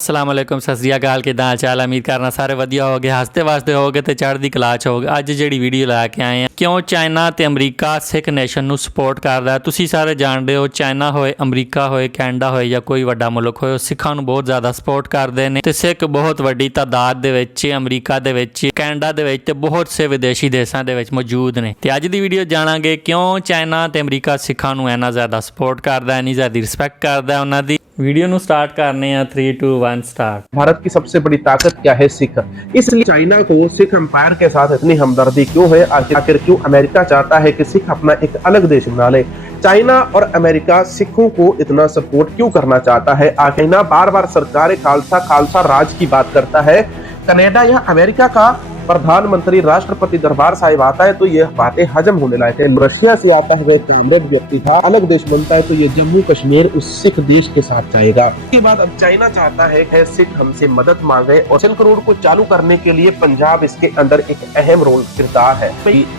अस्सलाम वालेकुम सत श्री अकाल किदां चाल उम्मीद करना सारे वधिया होगे हसते वास्ते होगे तो चढ़दी कला च होगे। अज जिहड़ी वीडियो लैके आए हैं क्यों चाइना ते अमरीका सिख नेशन नूं सपोर्ट करदा है। तुसीं सारे जाणदे हो चाइना होए अमरीका होए कैनेडा होए या कोई वड्डा मुल्क होए सिखां नूं बहुत ज़्यादा सपोर्ट करदे ने ते सिख बहुत वड्डी तादाद दे विच अमरीका दे विच कैनेडा दे विच ते बहुत से विदेशी देशां दे विच मौजूद ने। ते अज दी वीडियो जाणांगे क्यों चाइना ते अमरीका सिखां नूं इन्ना ज़्यादा सपोर्ट करदा है, इन्नी ज़्यादा रिस्पैक्ट करदा है उन्हां दी। वीडियो नु स्टार्ट करने हैं 3, 2, 1 स्टार्ट। भारत की सबसे बड़ी ताकत क्या है? सिख। इसलिए चाइना को सिख एम्पायर के साथ इतनी हमदर्दी क्यों है? आखिर क्यों अमेरिका चाहता है कि सिख अपना एक अलग देश बना ले? चाइना और अमेरिका सिखों को इतना सपोर्ट क्यों करना चाहता है? चाइना बार बार सरकार खालसा राज की बात करता है। कनाडा या अमेरिका का प्रधानमंत्री राष्ट्रपति दरबार साहिब आता है तो ये बातें हजम होने लायक है। रशिया से आता है वह कामरेड व्यक्ति था, अलग देश बनता है तो ये जम्मू कश्मीर उस सिख देश के साथ जाएगा। इसके बाद अब चाइना चाहता है कि सिख हमसे मदद मांगे और सिल्क रोड को चालू करने के लिए पंजाब इसके अंदर एक अहम रोल किरदार है।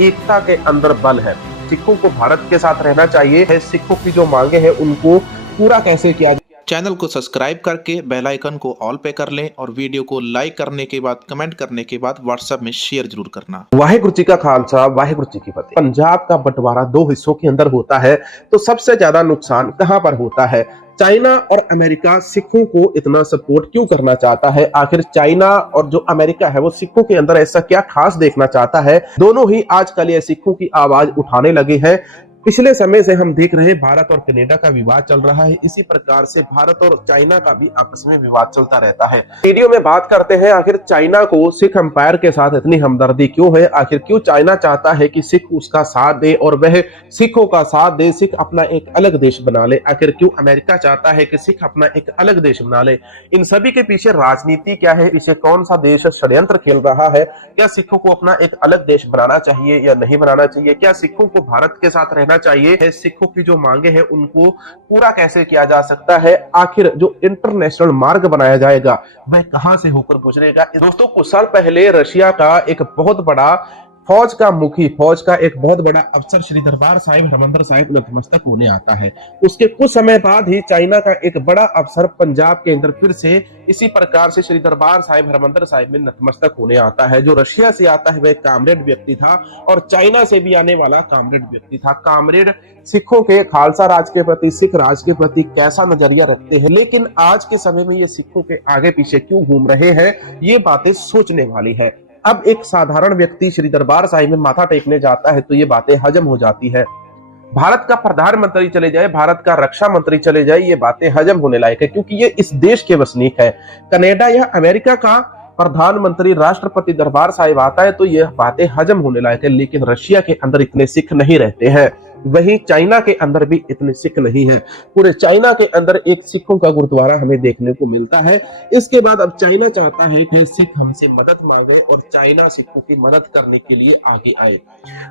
एकता के अंदर बल है। सिखों को भारत के साथ रहना चाहिए। सिखों की जो मांगे है उनको पूरा कैसे किया जाए। चैनल को सब्सक्राइब करके बेल आइकन को ऑल पे कर लें और वीडियो को लाइक करने के बाद कमेंट करने के बाद व्हाट्सएप में शेयर जरूर करना। वाहेगुरु जी का खालसा वाहेगुरु जी की फतेह। पंजाब का बंटवारा 2 हिस्सों के अंदर होता है तो सबसे ज्यादा नुकसान कहां पर होता है? चाइना और अमेरिका सिखों को इतना सपोर्ट क्यों करना चाहता है? आखिर चाइना और जो अमेरिका है वो सिखों के अंदर ऐसा क्या खास देखना चाहता है? दोनों ही आजकल ये सिखों की आवाज उठाने लगे हैं। पिछले समय से हम देख रहे हैं भारत और कनाडा का विवाद चल रहा है। इसी प्रकार से भारत और चाइना का भी आपस में विवाद चलता रहता है। वीडियो में बात करते हैं आखिर चाइना को सिख एम्पायर के साथ इतनी हमदर्दी क्यों है? आखिर क्यों चाइना चाहता है कि सिख उसका साथ दे और वह सिखों का साथ दे, सिख अपना एक अलग देश बना ले? आखिर क्यों अमेरिका चाहता है कि सिख अपना एक अलग देश बना ले? इन सभी के पीछे राजनीति क्या है? पीछे कौन सा देश षड्यंत्र खेल रहा है? क्या सिखों को अपना एक अलग देश बनाना चाहिए या नहीं बनाना चाहिए? क्या सिखों को भारत के साथ रहना चाहिए है? सिखों की जो मांगे हैं उनको पूरा कैसे किया जा सकता है? आखिर जो इंटरनेशनल मार्ग बनाया जाएगा वह कहां से होकर गुजरेगा? दोस्तों कुछ साल पहले रशिया का एक बहुत बड़ा फौज का एक बहुत बड़ा अफसर श्री दरबार साहिब हरमंदिर साहिब नतमस्तक होने आता है। उसके कुछ समय बाद ही चाइना का एक बड़ा अफसर पंजाब के अंदर फिर से इसी प्रकार से श्री दरबार साहिब हरमंदिर साहिब में नतमस्तक होने आता है। जो रशिया से आता है वह कामरेड व्यक्ति था और चाइना से भी आने वाला कामरेड व्यक्ति था। कामरेड सिखों के खालसा राज के प्रति, सिख राज के प्रति कैसा नजरिया रखते हैं, लेकिन आज के समय में ये सिखों के आगे पीछे क्यों घूम रहे हैं, ये बातें सोचने वाली है। अब एक साधारण व्यक्ति श्री दरबार साहिब में माथा टेकने जाता है तो ये बातें हजम हो जाती है। भारत का प्रधानमंत्री चले जाए, भारत का रक्षा मंत्री चले जाए, ये बातें हजम होने लायक है क्योंकि ये इस देश के वसनीक है। कनाडा या अमेरिका का प्रधानमंत्री राष्ट्रपति दरबार साहिब आता है तो ये बातें हजम होने लायक है। लेकिन रशिया के अंदर इतने सिख नहीं रहते हैं, वहीं चाइना के अंदर भी इतने सिख नहीं है। पूरे चाइना के अंदर एक सिखों का गुरुद्वारा हमें देखने को मिलता है। इसके बाद अब चाइना चाहता है कि सिख हमसे मदद मांगे और चाइना सिखों की मदद करने के लिए आगे आए।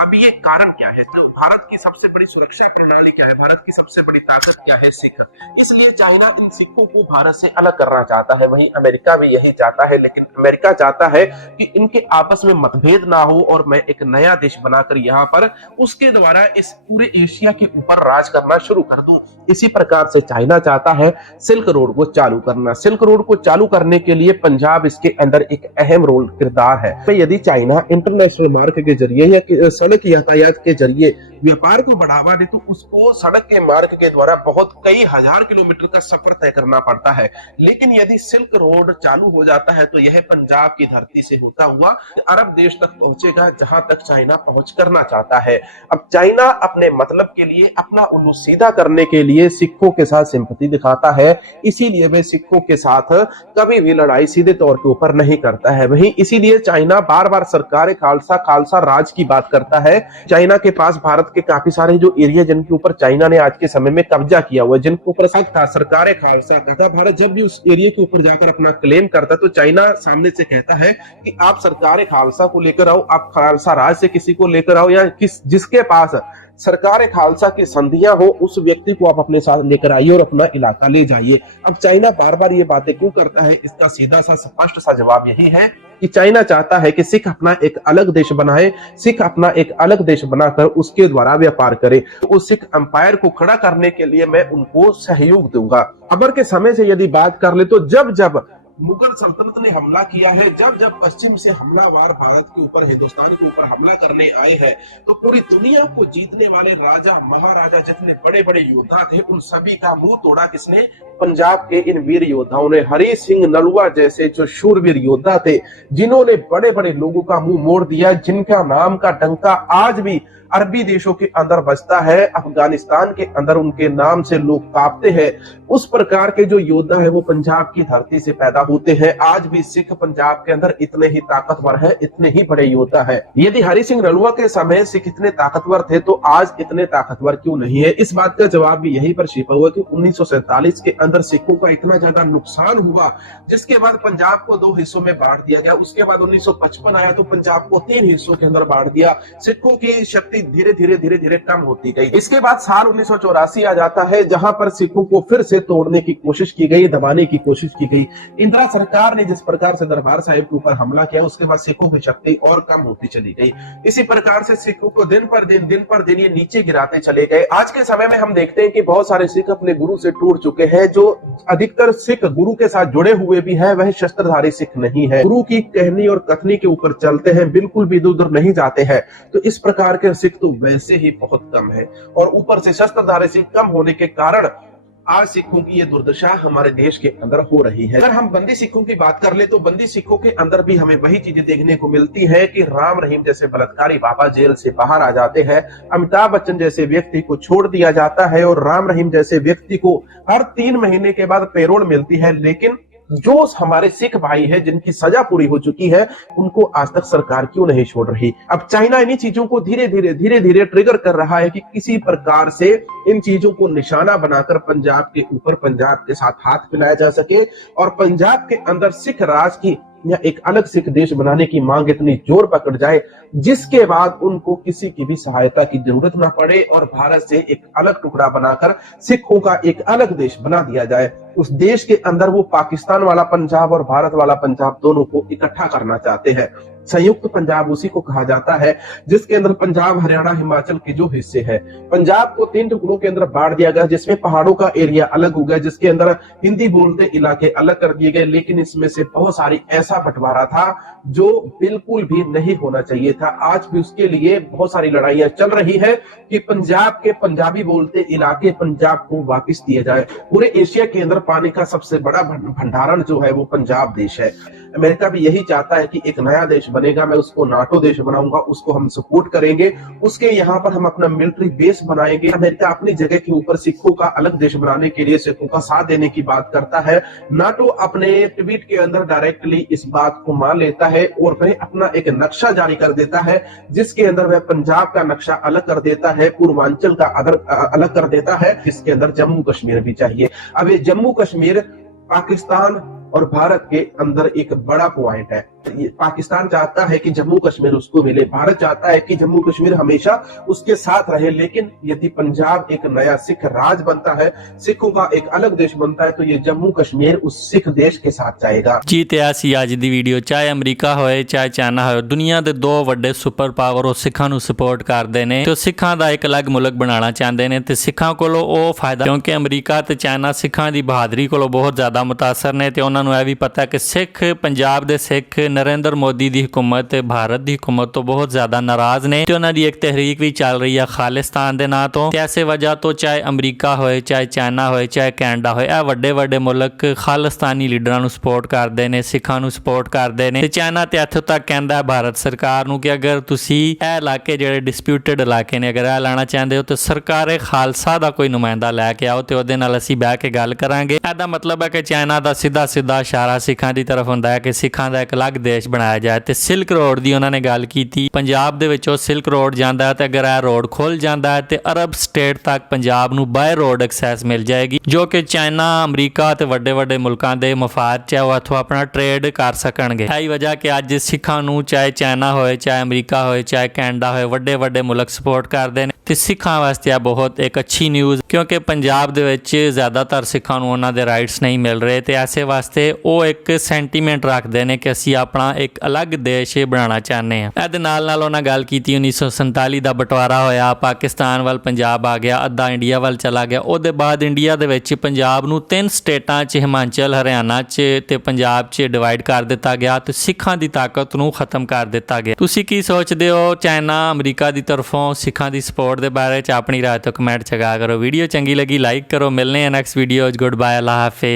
अब ये कारण क्या है? तो भारत की सबसे बड़ी सुरक्षा प्रणाली क्या है? भारत की सबसे बड़ी ताकत क्या है? सिख। इसलिए चाइना इन सिखों को भारत से अलग करना चाहता है। वहीं अमेरिका भी यही चाहता है, लेकिन अमेरिका चाहता है कि इनके आपस में मतभेद ना हो और मैं एक नया देश बनाकर यहाँ पर उसके द्वारा इस पूरे एशिया के ऊपर राज करना शुरू कर दूं। इसी प्रकार से चाइना चाहता है सिल्क रोड को चालू करना। सिल्क रोड को चालू करने के लिए पंजाब इसके अंदर एक अहम रोल किरदार है। तो यदि चाइना इंटरनेशनल मार्ग के जरिए या सड़क यातायात के जरिए व्यापार को बढ़ावा दे तो उसको सड़क के मार्ग के द्वारा बहुत कई हजार किलोमीटर का सफर तय करना पड़ता है। लेकिन यदि सिल्क रोड चालू हो जाता है तो यह पंजाब की धरती से होता हुआ अरब देश तक पहुंचेगा, जहां तक चाइना पहुंच करना चाहता है। अब चाइना अपने मतलब के लिए, अपना उल्लू सीधा करने के लिए सिखों के साथ सिंपैथी दिखाता है। इसीलिए वह सिखों के साथ कभी भी लड़ाई सीधे तौर के ऊपर नहीं करता है। वहीं इसीलिए चाइना बार बार सरकार खालसा राज की बात करता है। चाइना के पास भारत के काफी सारे जो एरिया जिनके ऊपर चाइना ने आज के समय में कब्जा किया हुआ है, जिनके ऊपर शक था सरकार खालसा का था, भारत जब भी उस एरिया के ऊपर जाकर अपना क्लेम करता तो चाइना सामने से कहता है कि आप सरकार खालसा को लेकर आओ, आप खालसा राज से किसी को लेकर आओ या जिसके पास सरकार खालसा की संधियां हो, उस व्यक्ति को आप अपने साथ लेकर आइए और अपना इलाका ले जाइए। अब चाइना बार बार ये बातें क्यों करता है, इसका सीधा सा स्पष्ट सा जवाब यही है कि चाइना चाहता है कि सिख अपना एक अलग देश बनाए, सिख अपना एक अलग देश बनाकर उसके द्वारा व्यापार करे। उस सिख अंपायर को खड़ा करने के लिए मैं उनको सहयोग दूंगा। अकबर के समय से यदि बात कर ले तो जब जब मुगल सल्तनत ने हमला किया है, जब जब पश्चिम से हमलावर भारत के ऊपर, हिंदुस्तान के ऊपर हमला करने आए हैं, तो पूरी दुनिया को जीतने वाले राजा महाराजा जितने बड़े बड़े योद्धा थे, उन सभी का मुंह तोड़ा किसने? पंजाब के इन वीर योद्धाओं ने। हरि सिंह नलवा जैसे जो शूरवीर योद्धा थे, जिन्होंने बड़े बड़े लोगों का मुंह मोड़ दिया, जिनका नाम का डंका आज भी अरबी देशों के अंदर बजता है, अफगानिस्तान के अंदर उनके नाम से लोग कांपते हैं, उस प्रकार के जो योद्धा है वो पंजाब की धरती से पैदा होते हैं। आज भी सिख पंजाब के अंदर इतने ही ताकतवर है, इतने ही बड़े योद्धा है। यदि हरि सिंह नलवा के समय सिख इतने ताकतवर थे तो आज इतने ताकतवर क्यों नहीं है? इस बात का जवाब भी यही पर छिपा हुआ कि 1947 के अंदर सिखों का इतना ज्यादा नुकसान हुआ, जिसके बाद पंजाब को 2 हिस्सों में बांट दिया गया। उसके बाद 1955 आया तो पंजाब को 3 हिस्सों के अंदर बांट दिया। सिखों की शक्ति धीरे धीरे कम होती गई। इसके बाद साल 1984 आ जाता है, जहां पर सिखों को फिर से तोड़ने की कोशिश की गई, दबाने की कोशिश की गई। इंदिरा सरकार ने जिस प्रकार से दरबार साहिब के ऊपर हमला किया, उसके बाद सिखों की शक्ति और कम होती चली गई। इसी प्रकार से सिखों को दिन पर दिन ये नीचे गिराते चले गए। आज के समय में हम देखते हैं कि बहुत सारे सिख अपने गुरु से टूट चुके हैं। जो अधिकतर सिख गुरु के साथ जुड़े हुए भी है, वह शस्त्रधारी सिख नहीं है, गुरु की कहनी और कथनी के ऊपर चलते हैं, बिल्कुल भी इधर उधर नहीं जाते हैं। तो इस प्रकार के सिख तो वैसे ही बहुत कम है, और ऊपर से शस्त्रधारी सिख कम होने के कारण आज सिखों की ये दुर्दशा हमारे देश के अंदर हो रही है। अगर हम बंदी सिखों की बात कर ले तो बंदी सिखों के अंदर भी हमें वही चीजें देखने को मिलती है कि राम रहीम जैसे बलात्कारी बाबा जेल से बाहर आ जाते हैं, अमिताभ बच्चन जैसे व्यक्ति को छोड़ दिया जाता है, और राम रहीम जैसे व्यक्ति को हर 3 महीने के बाद पेरोल मिलती है। लेकिन जो हमारे सिख भाई है जिनकी सजा पूरी हो चुकी है, उनको आज तक सरकार क्यों नहीं छोड़ रही? अब चाइना इन्हीं चीजों को धीरे धीरे ट्रिगर कर रहा है कि किसी प्रकार से इन चीजों को निशाना बनाकर पंजाब के ऊपर, पंजाब के साथ हाथ मिलाया जा सके, और पंजाब के अंदर सिख राज की या एक अलग सिख देश बनाने की मांग इतनी जोर पकड़ जाए, जिसके बाद उनको किसी की भी सहायता की जरूरत ना पड़े, और भारत से एक अलग टुकड़ा बनाकर सिखों का एक अलग देश बना दिया जाए। उस देश के अंदर वो पाकिस्तान वाला पंजाब और भारत वाला पंजाब दोनों को इकट्ठा करना चाहते हैं। संयुक्त पंजाब उसी को कहा जाता है, जिसके अंदर पंजाब, हरियाणा, हिमाचल के जो हिस्से हैं, पंजाब को 3 टुकड़ों के अंदर बांट दिया गया, जिसमें पहाड़ों का एरिया अलग हो गया, जिसके अंदर हिंदी बोलते इलाके अलग कर दिए गए। लेकिन इसमें से बहुत सारी ऐसा बंटवारा था जो बिल्कुल भी नहीं होना चाहिए था। आज भी उसके लिए बहुत सारी लड़ाइयां चल रही है कि पंजाब के पंजाबी बोलते इलाके पंजाब को वापस दिए जाए। पूरे एशिया के अंदर पानी का सबसे बड़ा भंडारण जो है वो पंजाब देश है। अमेरिका भी यही चाहता है कि एक नया देश बनेगा, मैं उसको नाटो देश बनाऊंगा, उसको हम सपोर्ट करेंगे, उसके यहाँ पर हम अपना मिलिट्री बेस बनाएंगे। अमेरिका अपनी जगह के ऊपर सिखों का अलग देश बनाने के लिए सिखों का साथ देने की बात करता है। नाटो अपने ट्वीट के अंदर डायरेक्टली इस बात को मान लेता है और वह अपना एक नक्शा जारी कर देता है, जिसके अंदर वह पंजाब का नक्शा अलग कर देता है, पूर्वांचल का अलग कर देता है, जिसके अंदर जम्मू कश्मीर भी चाहिए। अब ये जम्मू कश्मीर पाकिस्तान और भारत के अंदर एक बड़ा पॉइंट है। पाकिस्तान चाहता है कि जम्मू कश्मीर उसको मिले, भारत चाहता है कि जम्मू कश्मीर हमेशा उसके साथ रहे। लेकिन यदि पंजाब एक नया सिख राज बनता है, सिखों का एक अलग देश बनता है, तो ये जम्मू कश्मीर उस सिख देश के साथ जाएगा। जी ते ऐसी ਅੱਜ ਦੀ ਵੀਡੀਓ, ਚਾਹੇ ਅਮਰੀਕਾ ਹੋਏ ਚਾਹੇ ਚਾਈਨਾ ਹੋਏ, ਦੁਨੀਆ ਦੇ 2 ਵੱਡੇ ਸੁਪਰ ਪਾਵਰ ਉਹ ਸਿੱਖਾਂ ਨੂੰ ਸਪੋਰਟ ਕਰਦੇ ਨੇ ਤੇ ਸਿੱਖਾਂ ਦਾ ਇੱਕ ਅਲੱਗ ਮੁਲਕ ਬਣਾਉਣਾ ਚਾਹੁੰਦੇ ਨੇ, ਤੇ ਸਿੱਖਾਂ ਕੋਲੋਂ ਉਹ ਫਾਇਦਾ, ਕਿਉਂਕਿ ਅਮਰੀਕਾ ਤੇ ਚਾਈਨਾ ਸਿੱਖਾਂ ਦੀ ਬਹਾਦਰੀ ਕੋਲੋਂ ਬਹੁਤ ਜ਼ਿਆਦਾ ਮੁਤਾਸਰ ਨੇ, ਤੇ ਉਹਨਾਂ ਨੂੰ ਇਹ ਵੀ ਪਤਾ ਕਿ ਸਿੱਖ, ਪੰਜਾਬ ਦੇ ਸਿੱਖ ਨਰਿੰਦਰ ਮੋਦੀ ਦੀ ਹਕੂਮਤ ਤੇ ਭਾਰਤ ਦੀ ਹਕੂਮਤ ਤੋਂ ਬਹੁਤ ਜ਼ਿਆਦਾ ਨਾਰਾਜ਼ ਨੇ, ਤੇ ਉਹਨਾਂ ਦੀ ਇੱਕ ਤਹਿਰੀਕ ਵੀ ਚੱਲ ਰਹੀ ਹੈ ਖਾਲਿਸਤਾਨ ਦੇ ਨਾਂ ਤੋਂ। ਤੇ ਐਸੇ ਵਜ੍ਹਾ ਤੋਂ ਚਾਹੇ ਅਮਰੀਕਾ ਹੋਏ, ਚਾਹੇ ਚਾਈਨਾ ਹੋਏ, ਚਾਹੇ ਕੈਨੇਡਾ ਹੋਏ, ਇਹ ਵੱਡੇ ਵੱਡੇ ਮੁਲਕ ਖਾਲਿਸਤਾਨੀ ਲੀਡਰਾਂ ਨੂੰ ਸਪੋਰਟ ਕਰਦੇ ਨੇ, ਸਿੱਖਾਂ ਨੂੰ ਸਪੋਰਟ ਕਰਦੇ ਨੇ। ਤੇ ਚਾਈਨਾ ਤੇ ਇੱਥੋਂ ਤੱਕ ਕਹਿੰਦਾ ਭਾਰਤ ਸਰਕਾਰ ਨੂੰ ਕਿ ਅਗਰ ਤੁਸੀਂ ਇਹ ਇਲਾਕੇ ਜਿਹੜੇ ਡਿਸਪਿਊਟਡ ਇਲਾਕੇ ਨੇ, ਅਗਰ ਇਹ ਲੈਣਾ ਚਾਹੁੰਦੇ ਹੋ, ਤਾਂ ਸਰਕਾਰੇ ਖਾਲਸਾ ਦਾ ਕੋਈ ਨੁਮਾਇੰਦਾ ਲੈ ਕੇ ਆਓ ਤੇ ਉਹਦੇ ਨਾਲ ਅਸੀਂ ਬਹਿ ਕੇ ਗੱਲ ਕਰਾਂਗੇ। ਇਹਦਾ ਮਤਲਬ ਹੈ ਕਿ ਚਾਈਨਾ ਦਾ ਸਿੱਧਾ ਇਸ਼ਾਰਾ ਸਿੱਖਾਂ ਦੀ ਤਰਫ ਹੁੰਦਾ ਹੈ ਕਿ ਸਿੱਖਾਂ ਦਾ ਇੱਕ ਅਲੱਗ ਦੇਸ਼ ਬਣਾਇਆ ਜਾਏ। ਤੇ ਸਿਲਕ ਰੋਡ ਦੀ ਉਹਨਾਂ ਨੇ ਗੱਲ ਕੀਤੀ। ਪੰਜਾਬ ਦੇ ਵਿੱਚੋਂ ਸਿਲਕ ਰੋਡ ਜਾਂਦਾ ਹੈ ਤੇ ਅਗਰ ਇਹ ਰੋਡ ਖੁੱਲ ਜਾਂਦਾ ਹੈ ਤੇ ਅਰਬ ਸਟੇਟ ਤੱਕ ਪੰਜਾਬ ਨੂੰ ਬਾਏ ਰੋਡ ਐਕਸੈਸ ਮਿਲ ਜਾਏਗੀ, ਜੋ ਕਿ ਚਾਈਨਾ, ਅਮਰੀਕਾ ਤੇ ਵੱਡੇ ਵੱਡੇ ਮੁਲਕਾਂ ਦੇ ਮਫਾਦ 'ਚ ਉਹ ਇੱਥੋਂ ਆਪਣਾ ਟ੍ਰੇਡ ਕਰ ਸਕਣਗੇ। ਇਹੀ ਵਜ੍ਹਾ ਕਿ ਅੱਜ ਸਿੱਖਾਂ ਨੂੰ ਚਾਹੇ ਚਾਈਨਾ ਹੋਏ, ਚਾਹੇ ਅਮਰੀਕਾ ਹੋਏ, ਚਾਹੇ ਕੈਨੇਡਾ ਹੋਏ, ਵੱਡੇ ਵੱਡੇ ਮੁਲਕ ਸਪੋਰਟ ਕਰਦੇ ਨੇ। ਤੇ ਸਿੱਖਾਂ ਵਾਸਤੇ ਇਹ ਬਹੁਤ ਇੱਕ ਅੱਛੀ ਨਿਊਜ਼, ਕਿਉਂਕਿ ਪੰਜਾਬ ਦੇ ਵਿੱਚ ਜ਼ਿਆਦਾਤਰ ਸਿੱਖਾਂ ਨੂੰ ਉਹਨਾਂ ਦੇ ਰਾਈਟਸ ਨਹੀਂ ਮਿਲ ਰਹੇ ਤੇ ਐਸੇ ਵਾਸਤੇ ਉਹ ਇੱਕ ਸੈਂਟੀਮੈਂਟ ਰੱਖਦੇ ਨੇ ਕਿ ਅਸੀਂ ਆਪਣਾ ਇੱਕ ਅਲੱਗ ਦੇਸ਼ ਬਣਾਉਣਾ ਚਾਹੁੰਦੇ ਹਾਂ। ਇਹਦੇ ਨਾਲ ਉਹਨਾਂ ਗੱਲ ਕੀਤੀ 1947 ਦਾ ਬਟਵਾਰਾ ਹੋਇਆ, ਪਾਕਿਸਤਾਨ ਵੱਲ ਪੰਜਾਬ ਆ ਗਿਆ, ਅੱਧਾ ਇੰਡੀਆ ਵੱਲ ਚਲਾ ਗਿਆ। ਉਹਦੇ ਬਾਅਦ ਇੰਡੀਆ ਦੇ ਵਿੱਚ ਪੰਜਾਬ ਨੂੰ 3 ਸਟੇਟਾਂ 'ਚ ਹਿਮਾਚਲ, ਹਰਿਆਣਾ 'ਚ ਤੇ ਪੰਜਾਬ 'ਚ ਡਿਵਾਈਡ ਕਰ ਦਿੱਤਾ ਗਿਆ ਤੇ ਸਿੱਖਾਂ ਦੀ ਤਾਕਤ ਨੂੰ ਖਤਮ ਕਰ ਦਿੱਤਾ ਗਿਆ। ਤੁਸੀਂ ਕੀ ਸੋਚਦੇ ਹੋ ਚਾਈਨਾ, ਅਮਰੀਕਾ ਦੀ ਤਰਫੋਂ ਸਿੱਖਾਂ ਦੀ ਸਪੋਰਟ ਦੇ ਬਾਰੇ 'ਚ? ਆਪਣੀ ਰਾਏ ਤੋਂ ਕਮੈਂਟ ਚਗਾ ਕਰੋ। ਵੀਡੀਓ ਚੰਗੀ ਲੱਗੀ ਲਾਈਕ ਕਰੋ। ਮਿਲਨੇ ਆ ਨੈਕਸਟ ਵੀਡੀਓ। ਗੁੱਡ ਬਾਏ, ਅੱਲਾ ਹਾਫਿਜ਼।